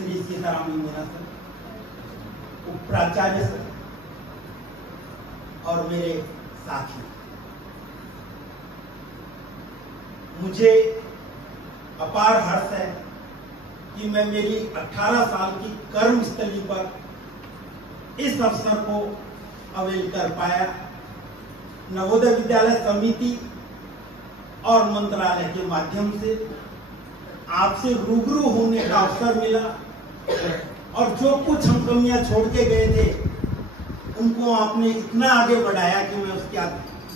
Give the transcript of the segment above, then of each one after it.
Shri Sitaram Meena sir, प्राचार्य sir और मेरे साथी, मुझे अपार हर्ष है कि मैं मेरी 18 साल की कर्मस्थली पर इस अवसर को अवेल कर पाया। नवोदय विद्यालय समिति और मंत्रालय के माध्यम से आपसे रूबरू होने का अवसर मिला और जो कुछ हम कमियां छोड़ के गए थे उनको आपने इतना आगे बढ़ाया कि मैं उसकी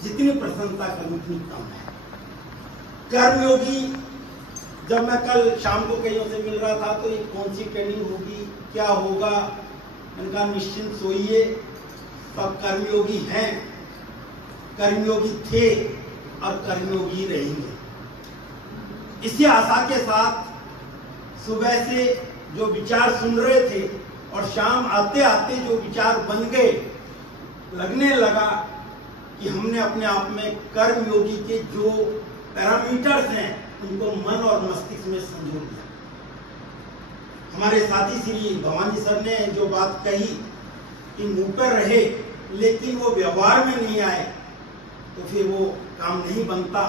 जितनी प्रशंसा करूं उतनी कम है। कर्मयोगी, जब मैं कल शाम को कईयों से मिल रहा था तो ये कौन सी ट्रेनिंग होगी, क्या होगा, उनका निश्चिंत सोइए, सब कर्मयोगी हैं, कर्मयोगी थे और कर्मयोगी रहेंगे। इसी आशा के साथ सुबह से जो विचार सुन रहे थे और शाम आते आते जो विचार बन गए, लगने लगा कि हमने अपने आप में कर्मयोगी के जो पैरामीटर्स हैं उनको मन और मस्तिष्क में संजो दिया। हमारे साथी श्री भवानी सर ने जो बात कही कि मुंह पर रहे लेकिन वो व्यवहार में नहीं आए तो फिर वो काम नहीं बनता।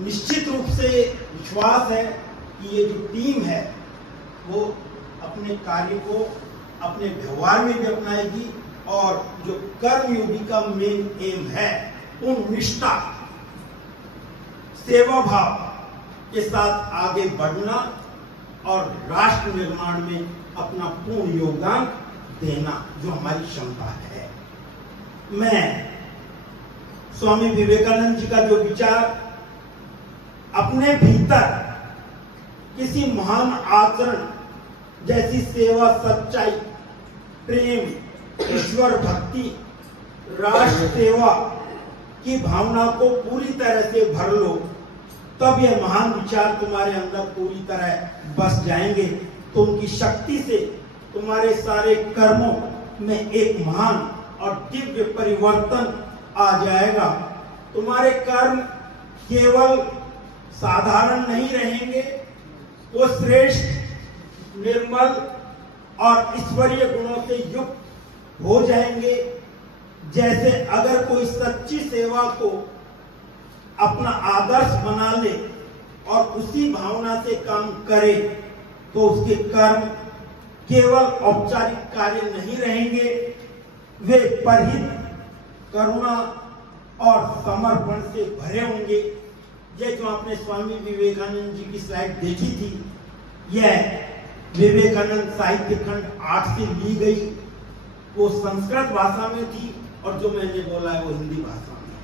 निश्चित रूप से विश्वास है कि ये जो टीम है वो अपने कार्य को अपने व्यवहार में भी अपनाएगी और जो कर्मयोगी का मेन एम है पूर्ण निष्ठा, सेवा भाव के साथ आगे बढ़ना और राष्ट्र निर्माण में अपना पूर्ण योगदान देना जो हमारी क्षमता है। मैं स्वामी विवेकानंद जी का जो विचार अपने भीतर किसी महान आचरण जैसी सेवा, सच्चाई, प्रेम, ईश्वर भक्ति, राष्ट्र सेवा की भावना को पूरी तरह से भर लो, तब यह महान विचार तुम्हारे अंदर पूरी तरह बस जाएंगे। तो उनकी शक्ति से तुम्हारे सारे कर्मों में एक महान और दिव्य परिवर्तन आ जाएगा। तुम्हारे कर्म केवल साधारण नहीं रहेंगे, वो श्रेष्ठ, निर्मल और ईश्वरीय गुणों से युक्त हो जाएंगे। जैसे अगर कोई सच्ची सेवा को अपना आदर्श बना ले और उसी भावना से काम करे तो उसके कर्म केवल औपचारिक कार्य नहीं रहेंगे, वे परहित, करुणा और समर्पण से भरे होंगे। ये जो आपने स्वामी विवेकानंद जी की स्लाइड देखी थी, यह विवेकानंद साहित्य खंड 8 से ली गई, वो संस्कृत भाषा में थी और जो मैंने बोला है वो हिंदी भाषा में।